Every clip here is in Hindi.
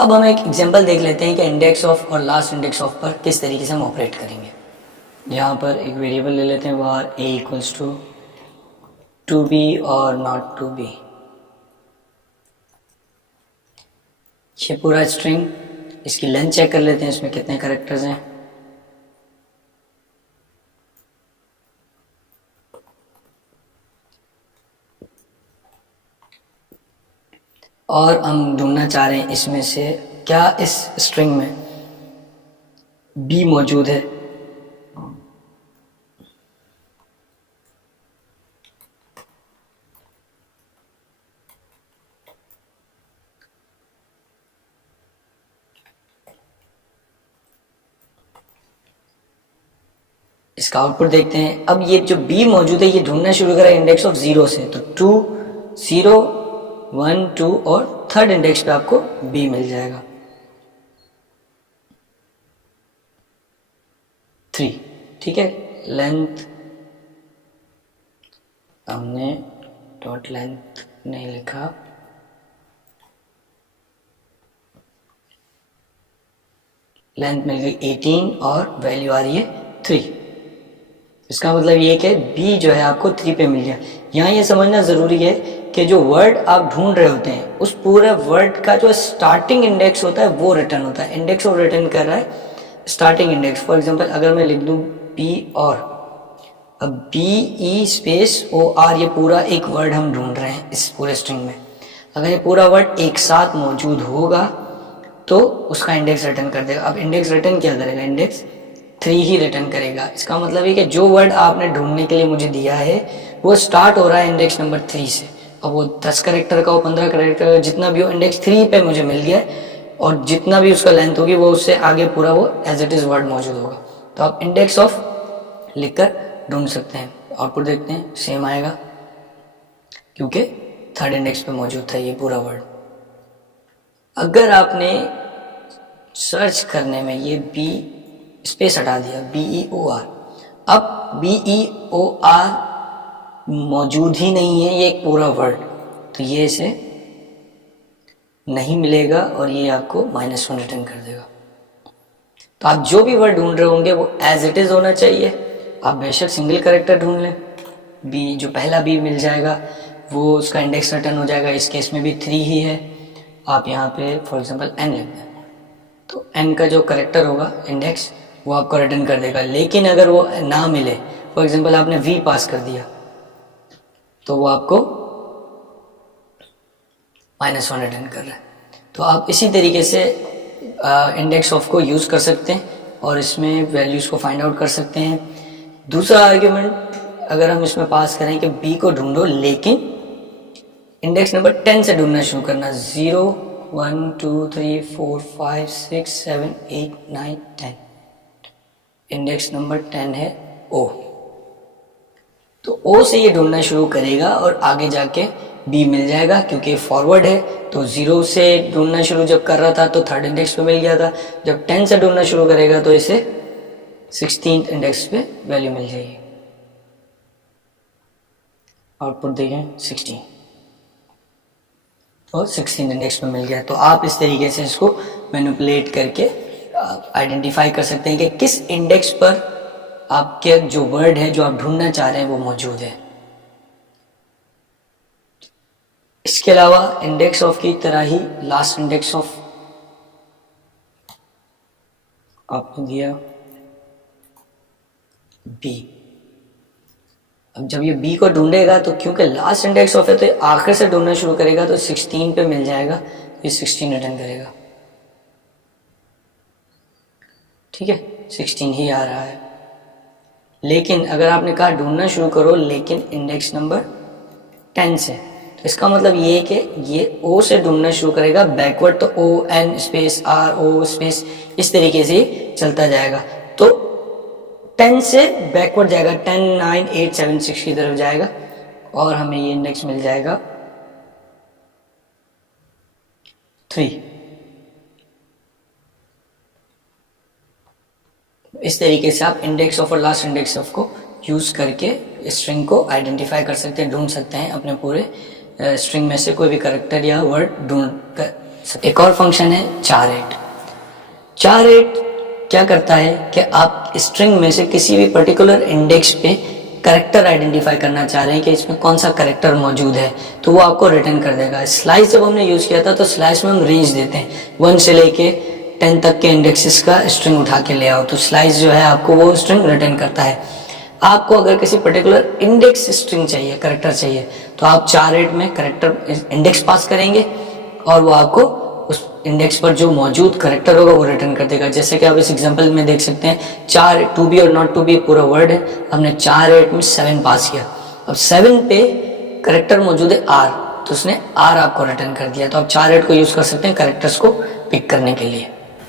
अब हम एक एग्जांपल देख लेते हैं कि इंडेक्स ऑफ और लास्ट इंडेक्स ऑफ पर किस तरीके से हम ऑपरेट करेंगे। यहाँ पर एक वेरिएबल ले लेते हैं बाहर a इक्वल्स टू बी और नॉट टू बी। ये पूरा स्ट्रिंग, इसकी लेंथ चेक कर लेते हैं, इसमें कितने कैरेक्टर्स हैं। और हम ढूंढना चाह रहे हैं इसमें से क्या इस स्ट्रिंग में b मौजूद है। इसका आउटपुट देखते हैं। अब ये जो b मौजूद है ये ढूंढना शुरू करा इंडेक्स ऑफ 0 से, तो 2, 0, 1, 2 और थर्ड इंडेक्स पे आपको b मिल जाएगा 3। ठीक है, लेंथ हमने डॉट लेंथ नहीं लिखा, लेंथ मिल गई 18 और वैल्यू आ रही है 3। इसका मतलब ये कि b जो है आपको 3 पे मिल गया। यहाँ ये समझना ज़रूरी है कि जो वर्ड आप ढूंढ रहे होते हैं उस पूरे वर्ड का जो स्टार्टिंग इंडेक्स होता है वो रिटर्न होता है। इंडेक्स ऑफ रिटर्न कर रहा है स्टार्टिंग इंडेक्स। फॉर एग्जांपल अगर मैं लिख दूँ b और, अब b e space o r, ये पूरा एक वर्ड हम ढूंढ रहे हैं इस पूरे स्ट्रिंग में। अगर ये पूरा वर्ड एक साथ मौजूद होगा तो उसका इंडेक्स रिटर्न कर देगा। अब इंडेक्स रिटर्न क्या करेगा, इंडेक्स 3 ही रिटर्न करेगा। इसका मतलब है कि जो वर्ड आपने ढूंढने के लिए मुझे दिया है वो स्टार्ट हो रहा है इंडेक्स नंबर 3 से। अब वो 10 करेक्टर का हो, 15 करेक्टर का, जितना भी हो, इंडेक्स 3 पे मुझे मिल गया और जितना भी उसका लेंथ होगी वो उससे आगे पूरा वो एज इट इज वर्ड मौजूद होगा। तो आप इंडेक्स ऑफ लिखकर ढूंढ सकते हैं। आउटपुट देखते हैं, सेम आएगा क्योंकि थर्ड इंडेक्स पे मौजूद था ये पूरा वर्ड। अगर आपने सर्च करने में ये बी स्पेस हटा दिया, BEOR, अब BEOR मौजूद ही नहीं है ये एक पूरा वर्ड, तो ये इसे नहीं मिलेगा और ये आपको -1 रिटर्न कर देगा। तो आप जो भी वर्ड ढूंढ रहे होंगे वो एज इट इज होना चाहिए। आप बेशक सिंगल कैरेक्टर ढूंढ लें, बी जो पहला बी मिल जाएगा वो उसका इंडेक्स रिटर्न हो जाएगा। इस केस में भी 3 ही है। आप यहाँ पे फॉर एग्जांपल n लिख दें तो n का जो करेक्टर होगा इंडेक्स वो आपको रिटर्न कर देगा। लेकिन अगर वो ना मिले, फॉर एग्जांपल आपने v पास कर दिया तो वो आपको -1 रिटर्न कर रहा है। तो आप इसी तरीके से इंडेक्स ऑफ को यूज़ कर सकते हैं और इसमें वैल्यूज़ को फाइंड आउट कर सकते हैं। दूसरा आर्ग्यूमेंट अगर हम इसमें पास करें कि b को ढूंढो लेकिन इंडेक्स नंबर 10 से ढूंढना शुरू करना, 0, 1, 2, 3, 4, 5, 6, 7, 8, 9, 10। इंडेक्स नंबर 10 है O, तो O से ये ढूंढना शुरू करेगा और आगे जाके B मिल जाएगा क्योंकि फॉरवर्ड है। तो 0 से ढूंढना शुरू जब कर रहा था तो थर्ड इंडेक्स पे मिल गया था, जब 10 से ढूंढना शुरू करेगा तो इसे 16th इंडेक्स पे वैल्यू मिल जाएगी। आउटपुट देखें 16 और 16 इंडेक्स पे मिल गया। तो आप इस तरीके से इसको मैनिपुलेट करके आइडेंटिफाई कर सकते हैं कि किस इंडेक्स पर आपके जो वर्ड है जो आप ढूंढना चाह रहे हैं वो मौजूद है। इसके अलावा इंडेक्स ऑफ की तरह ही लास्ट इंडेक्स ऑफ आपको दिया बी। अब जब ये बी को ढूंढेगा तो क्योंकि लास्ट इंडेक्स ऑफ है तो आखिर से ढूंढना शुरू करेगा तो 16 पे मिल जाएगा, ये 16 रिटर्न करेगा। ठीक है, 16 ही आ रहा है। लेकिन अगर आपने कहा ढूंढना शुरू करो लेकिन इंडेक्स नंबर 10 से, तो इसका मतलब ये है कि ये O से ढूंढना शुरू करेगा बैकवर्ड, तो ON स्पेस RO स्पेस इस तरीके से चलता जाएगा। तो 10 से बैकवर्ड जाएगा, 10, 9, 8, 7, 6 की तरफ जाएगा और हमें ये इंडेक्स मिल जाएगा 3। इस तरीके से आप इंडेक्स ऑफ और लास्ट इंडेक्स ऑफ को यूज़ करके स्ट्रिंग को आइडेंटिफाई कर सकते हैं, ढूंढ सकते हैं। अपने पूरे स्ट्रिंग में से कोई भी कैरेक्टर या वर्ड ढूंढ कर एक और फंक्शन है char8। char8 क्या करता है कि आप स्ट्रिंग में से किसी भी पर्टिकुलर इंडेक्स पे करेक्टर आइडेंटिफाई करना चाह रहे हैं कि इसमें कौन सा करेक्टर मौजूद है, तो वो आपको रिटर्न कर देगा। स्लाइस जब हमने यूज़ किया था तो स्लाइस में हम रेंज देते हैं 1 से लेके 10 तक के इंडेक्सेस का स्ट्रिंग उठा के ले आओ, तो स्लाइस जो है आपको वो स्ट्रिंग रिटर्न करता है। आपको अगर किसी पर्टिकुलर इंडेक्स स्ट्रिंग चाहिए, करेक्टर चाहिए, तो आप char8 में करेक्टर इंडेक्स पास करेंगे और वो आपको उस इंडेक्स पर जो मौजूद करेक्टर होगा वो रिटर्न कर देगा। जैसे कि आप इस एग्जांपल में देख सकते हैं, चार टू बी और नॉट टू बी पूरा वर्ड है, हमने char8 में 7 पास किया। अब 7 पे करेक्टर मौजूद है r, तो उसने r आपको रिटर्न कर दिया। तो आप char8 को यूज कर सकते हैं करेक्टर्स को पिक करने के लिए।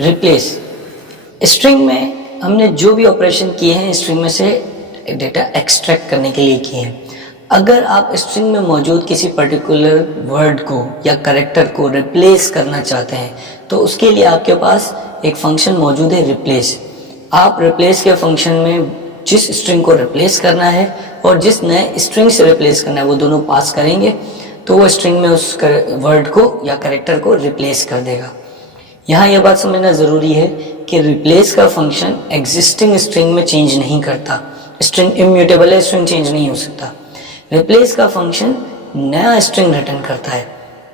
रिप्लेस, स्ट्रिंग में हमने जो भी ऑपरेशन किए हैं स्ट्रिंग में से डेटा एक्सट्रैक्ट करने के लिए किए हैं। अगर आप स्ट्रिंग में मौजूद किसी पर्टिकुलर वर्ड को या करेक्टर को रिप्लेस करना चाहते हैं तो उसके लिए आपके पास एक फंक्शन मौजूद है रिप्लेस। आप रिप्लेस के फंक्शन में जिस स्ट्रिंग को रिप्लेस करना है और जिस नए स्ट्रिंग से रिप्लेस करना है वो दोनों पास करेंगे तो वो स्ट्रिंग में उस वर्ड को या करेक्टर को रिप्लेस कर देगा। यहाँ यह बात समझना ज़रूरी है कि रिप्लेस का फंक्शन एग्जिस्टिंग स्ट्रिंग में चेंज नहीं करता। स्ट्रिंग इम्यूटेबल है, स्ट्रिंग चेंज नहीं हो सकता। रिप्लेस का फंक्शन नया स्ट्रिंग रिटर्न करता है,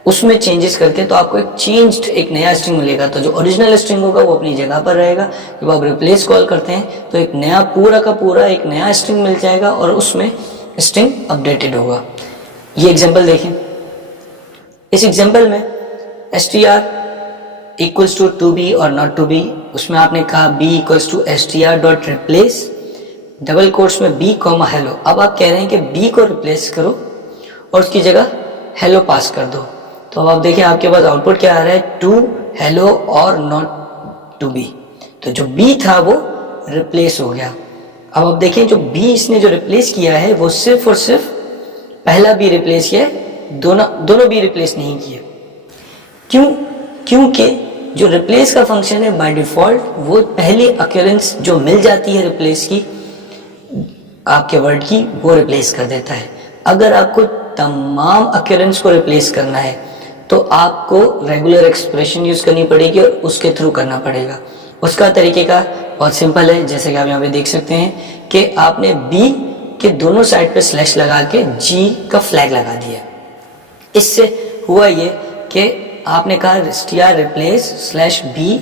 उसमें चेंजेस करके तो आपको एक नया स्ट्रिंग मिलेगा। तो जो ओरिजिनल स्ट्रिंग होगा वो अपनी जगह पर रहेगा। जब आप रिप्लेस कॉल करते हैं तो एक नया पूरा का पूरा एक नया स्ट्रिंग मिल जाएगा और उसमें स्ट्रिंग अपडेटेड होगा। ये एग्जांपल देखें। इस एग्जांपल में str equals to to be और नॉट टू बी, उसमें आपने कहा b equals to str dot replace double quotes में b कॉमा हेलो। अब आप कह रहे हैं कि b को रिप्लेस करो और उसकी जगह हेलो पास कर दो। तो अब आप देखिए आपके पास आउटपुट क्या आ रहा है, टू हेलो और नॉट टू बी। तो जो b था वो रिप्लेस हो गया। अब आप देखें जो b इसने जो रिप्लेस किया है वो सिर्फ और सिर्फ पहला b रिप्लेस किया है, दोनों b रिप्लेस नहीं किए। क्यों? क्योंकि जो रिप्लेस का फंक्शन है बाय डिफॉल्ट वो पहली अक्यूरेंस जो मिल जाती है रिप्लेस की आपके वर्ड की वो रिप्लेस कर देता है। अगर आपको तमाम अक्यूरेंस को रिप्लेस करना है तो आपको रेगुलर एक्सप्रेशन यूज करनी पड़ेगी और उसके थ्रू करना पड़ेगा। उसका तरीके का बहुत सिंपल है, जैसे कि आप यहाँ पे देख सकते हैं कि आपने बी के दोनों साइड पे स्लैश लगा के जी का फ्लैग लगा दिया। इससे हुआ ये कि आपने कहा str replace slash B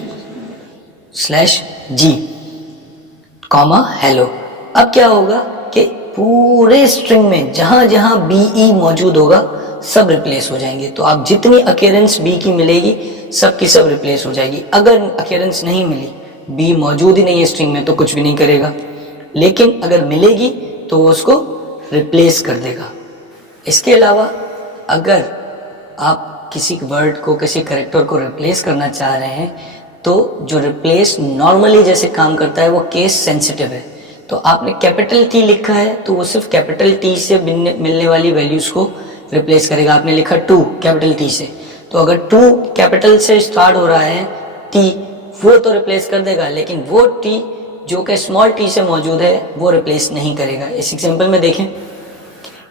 slash G comma hello. अब क्या होगा कि पूरे स्ट्रिंग में जहां जहां बी ई मौजूद होगा सब रिप्लेस हो जाएंगे। तो आप जितनी अकेरेंस बी की मिलेगी सब की सब रिप्लेस हो जाएगी। अगर अकेरेंस नहीं मिली, बी मौजूद ही नहीं है स्ट्रिंग में, तो कुछ भी नहीं करेगा, लेकिन अगर मिलेगी तो वो उसको रिप्लेस कर देगा। इसके अलावा अगर आप किसी वर्ड को, किसी करेक्टर को रिप्लेस करना चाह रहे हैं तो जो रिप्लेस नॉर्मली जैसे काम करता है वो केस सेंसिटिव है। तो आपने कैपिटल टी लिखा है तो वो सिर्फ कैपिटल टी से मिलने वाली वैल्यूज को रिप्लेस करेगा। आपने लिखा टू कैपिटल टी से, तो अगर टू कैपिटल से स्टार्ट हो रहा है टी, वो तो रिप्लेस कर देगा, लेकिन वो टी जो कि स्मॉल टी से मौजूद है वो रिप्लेस नहीं करेगा। इस एग्जांपल में देखें,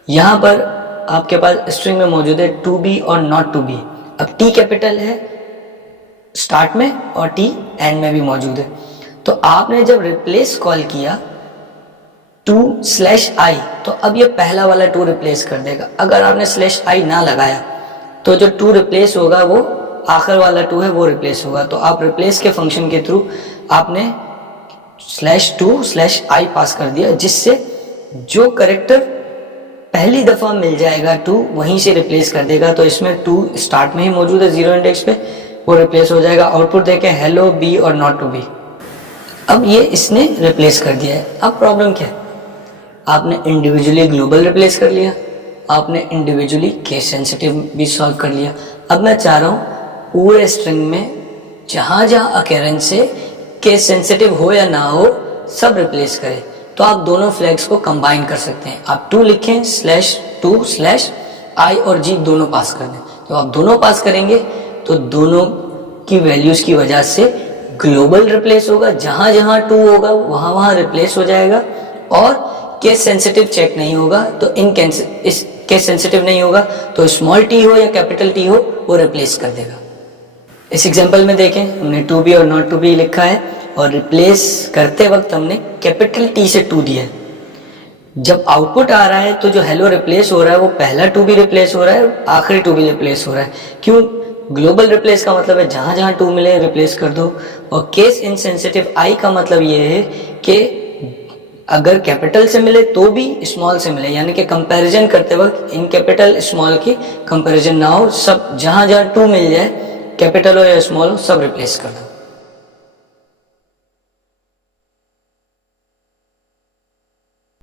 यहाँ पर आपके पास स्ट्रिंग में मौजूद है टू बी और नॉट टू बी। अब टी कैपिटल है स्टार्ट में और टी एंड में भी मौजूद है। तो आपने जब रिप्लेस कॉल किया टू स्लैश आई तो अब ये पहला वाला टू रिप्लेस कर देगा। अगर आपने स्लैश आई ना लगाया तो जो टू रिप्लेस होगा वो आखिर वाला टू है वो रिप्लेस होगा। तो आप रिप्लेस के फंक्शन के थ्रू आपने स्लैश टू स्लैश आई पास कर दिया, जिससे जो करेक्टर पहली दफा मिल जाएगा टू वहीं से रिप्लेस कर देगा। तो इसमें टू स्टार्ट में ही मौजूद है जीरो इंडेक्स पे, वो रिप्लेस हो जाएगा। आउटपुट देखें हेलो बी और नॉट टू बी। अब ये इसने रिप्लेस कर दिया है। अब प्रॉब्लम क्या है, आपने इंडिविजुअली ग्लोबल रिप्लेस कर लिया, आपने इंडिविजुअली केस सेंसिटिव भी सॉल्व कर लिया। अब मैं चाह रहा हूँ पूरे स्ट्रिंग में जहाँ जहाँ अकेरेंस से केस सेंसिटिव हो या ना हो सब रिप्लेस करें। तो आप दोनों फ्लैग्स को कंबाइन कर सकते हैं। आप टू लिखें स्लैश टू स्लैश आई और जी दोनों पास कर दें। तो आप दोनों पास करेंगे तो दोनों की वैल्यूज की वजह से ग्लोबल रिप्लेस होगा, जहां जहां टू होगा वहां वहां रिप्लेस हो जाएगा और केस सेंसिटिव चेक नहीं होगा। तो इस केस सेंसिटिव नहीं होगा तो स्मॉल टी हो या कैपिटल टी हो वो रिप्लेस कर देगा। इस एग्जांपल में देखें, हमने टू बी और नॉट टू बी लिखा है और रिप्लेस करते वक्त हमने कैपिटल टी से टू दिया है। जब आउटपुट आ रहा है तो जो हेलो रिप्लेस हो रहा है वो पहला टू बी रिप्लेस हो रहा है और आखिरी टू बी रिप्लेस हो रहा है। क्यों? ग्लोबल रिप्लेस का मतलब है जहां जहां टू मिले रिप्लेस कर दो, और केस इनसेंसिटिव आई का मतलब ये है कि अगर कैपिटल से मिले तो भी स्मॉल से मिले, यानी कि कंपैरिजन करते वक्त इन कैपिटल स्मॉल की कंपैरिजन ना हो, सब जहां जहां टू मिल जाए कैपिटल हो या स्मॉल हो सब रिप्लेस कर दो।